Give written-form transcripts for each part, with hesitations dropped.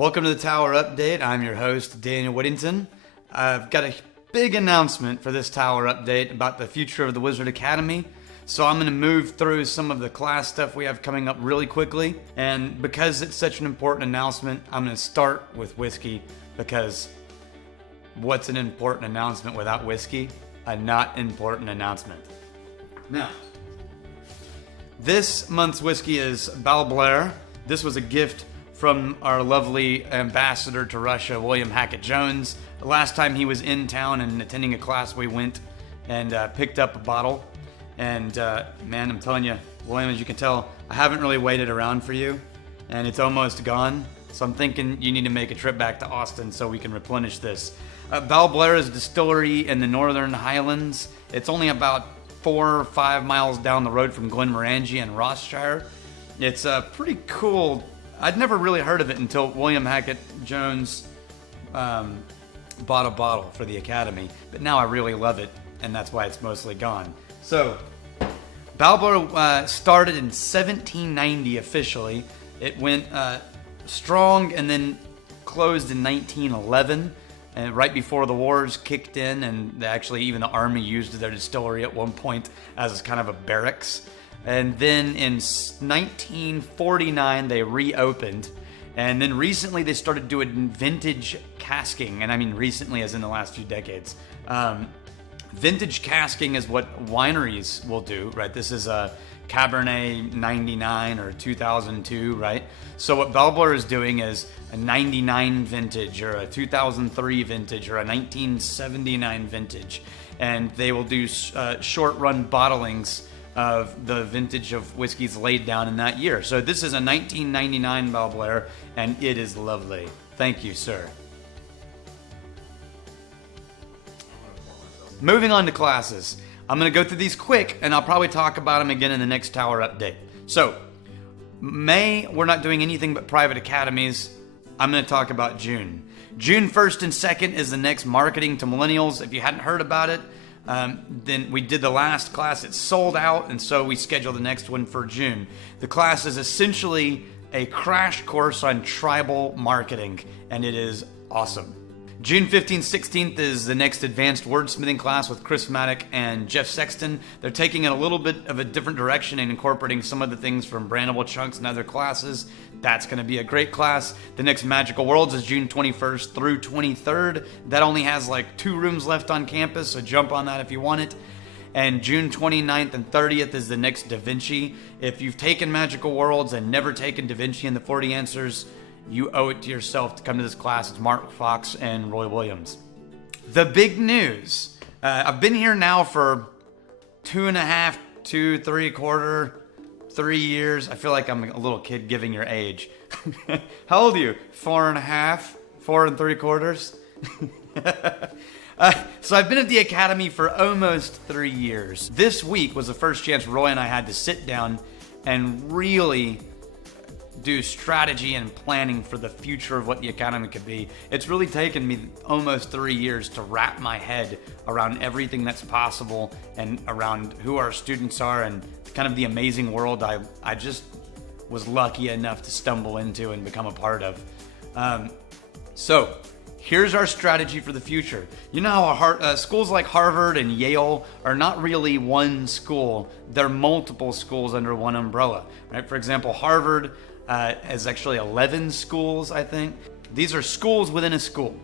Welcome to the Tower Update. I'm your host, Daniel Whittington. I've got a big announcement for this Tower Update about the future of the Wizard Academy. So I'm going to move through some of the class stuff we have coming up really quickly. And because it's such an important announcement, I'm going to start with Whisky, because what's an important announcement without Whisky? A not important announcement. Now, this month's Whisky is Balblair. This was a gift from our lovely ambassador to Russia, William Hackett Jones. The last time he was in town and attending a class, we went and picked up a bottle. And man, I'm telling you, William, as you can tell, I haven't really waited around for you, and it's almost gone. So I'm thinking you need to make a trip back to Austin so we can replenish this. Balblair is a distillery in the Northern Highlands. It's only about 4 or 5 miles down the road from Glenmorangie and Rossshire. It's pretty cool. I'd never really heard of it until William Hackett Jones bought a bottle for the Academy, but now I really love it, and that's why it's mostly gone. So, Balblair started in 1790 officially. It went strong and then closed in 1911, and right before the wars kicked in, and actually even the army used their distillery at one point as kind of a barracks. And then in 1949, they reopened. And then recently, they started doing vintage casking. And I mean recently as in the last few decades. Vintage casking is what wineries will do, right? This is a Cabernet 99 or 2002, right? So what Balblair is doing is a 99 vintage or a 2003 vintage or a 1979 vintage. And they will do short-run bottlings of the vintage of whiskeys laid down in that year. So this is a 1999 Balblair, and it is lovely. Thank you, sir. Moving on to classes. I'm going to go through these quick, and I'll probably talk about them again in the next Tower Update. So, May, we're not doing anything but private academies. I'm going to talk about June. June 1st and 2nd is the next Marketing to Millennials. If you hadn't heard about it, then we did the last class. It sold out, and so we scheduled the next one for June. The class is essentially a crash course on tribal marketing, and it is awesome. June 15th, 16th is the next advanced wordsmithing class with Chris Maddock and Jeff Sexton. They're taking it a little bit of a different direction and incorporating some of the things from brandable chunks and other classes. That's going to be a great class. The next Magical Worlds is June 21st through 23rd. That only has like 2 rooms left on campus, so jump on that if you want it. And June 29th and 30th is the next DaVinci. If you've taken Magical Worlds and never taken DaVinci and the 40 Answers, you owe it to yourself to come to this class. It's Mark Fox and Roy Williams. The big news. I've been here now for 2.5 to 3/4, 3 years. I feel like I'm a little kid giving your age. How old are you? 4.5? 4 3/4? So I've been at the Academy for almost 3 years. This week was the first chance Roy and I had to sit down and really do strategy and planning for the future of what the Academy could be. It's really taken me almost 3 years to wrap my head around everything that's possible and around who our students are and kind of the amazing world I just was lucky enough to stumble into and become a part of. So here's our strategy for the future. You know how schools like Harvard and Yale are not really one school. They're multiple schools under one umbrella, right? For example, Harvard is actually 11 schools, I think. These are schools within a school.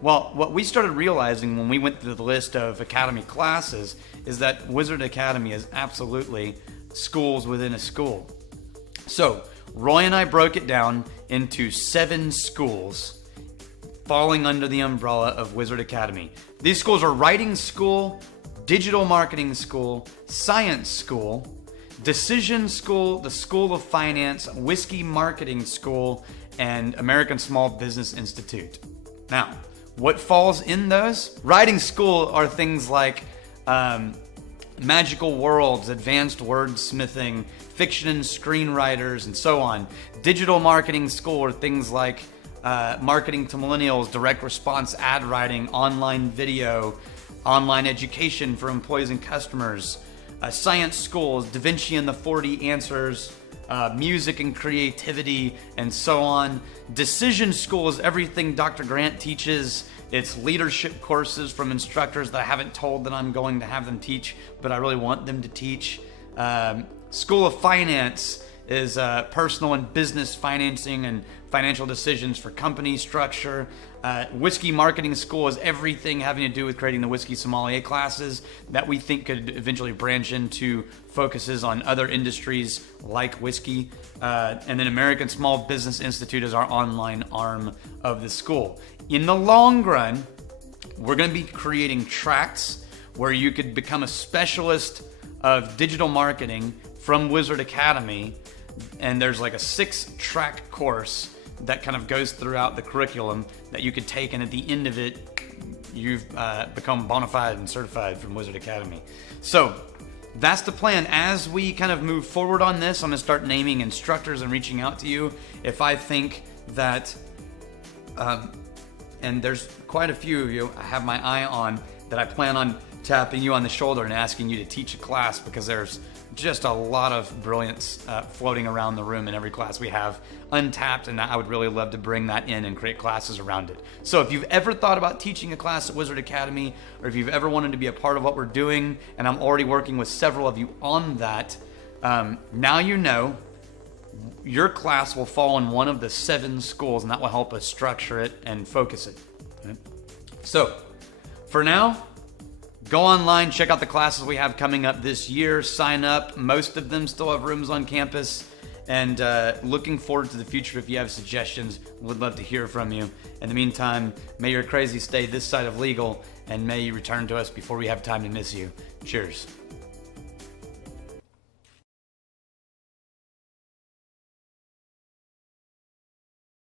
Well, what we started realizing when we went through the list of Academy classes is that Wizard Academy is absolutely schools within a school. So, Roy and I broke it down into 7 schools falling under the umbrella of Wizard Academy. These schools are Writing School, Digital Marketing School, Science School, Decision School, the School of Finance, Whisky Marketing School, and American Small Business Institute. Now, what falls in those? Writing School are things like Magical Worlds, Advanced Wordsmithing, Fiction and Screenwriters, and so on. Digital Marketing School are things like Marketing to Millennials, Direct Response Ad Writing, Online Video, Online Education for Employees and Customers. Science Schools, DaVinci and the 40 Answers, music and creativity, and so on. Decision School is everything Dr. Grant teaches. It's leadership courses from instructors that I haven't told that I'm going to have them teach, but I really want them to teach. School of Finance is personal and business financing and financial decisions for company structure. Whisky Marketing School is everything having to do with creating the Whisky Sommelier classes that we think could eventually branch into focuses on other industries like whiskey. And then American Small Business Institute is our online arm of the school. In the long run, we're going to be creating tracks where you could become a specialist of digital marketing from Wizard Academy. And there's like a 6-track course that kind of goes throughout the curriculum that you could take, and at the end of it, you've become bona fide and certified from Wizard Academy. So that's the plan. As we kind of move forward on this, I'm going to start naming instructors and reaching out to you if I think that, and there's quite a few of you I have my eye on that I plan on tapping you on the shoulder and asking you to teach a class, because there's just a lot of brilliance floating around the room in every class we have untapped, and I would really love to bring that in and create classes around it. So if you've ever thought about teaching a class at Wizard Academy, or if you've ever wanted to be a part of what we're doing, and I'm already working with several of you on that, now you know your class will fall in one of the 7 schools, and that will help us structure it and focus it. Okay? So for now, go online, check out the classes we have coming up this year, sign up. Most of them still have rooms on campus, and looking forward to the future. If you have suggestions, would love to hear from you. In the meantime, may your crazy stay this side of legal, and may you return to us before we have time to miss you. Cheers.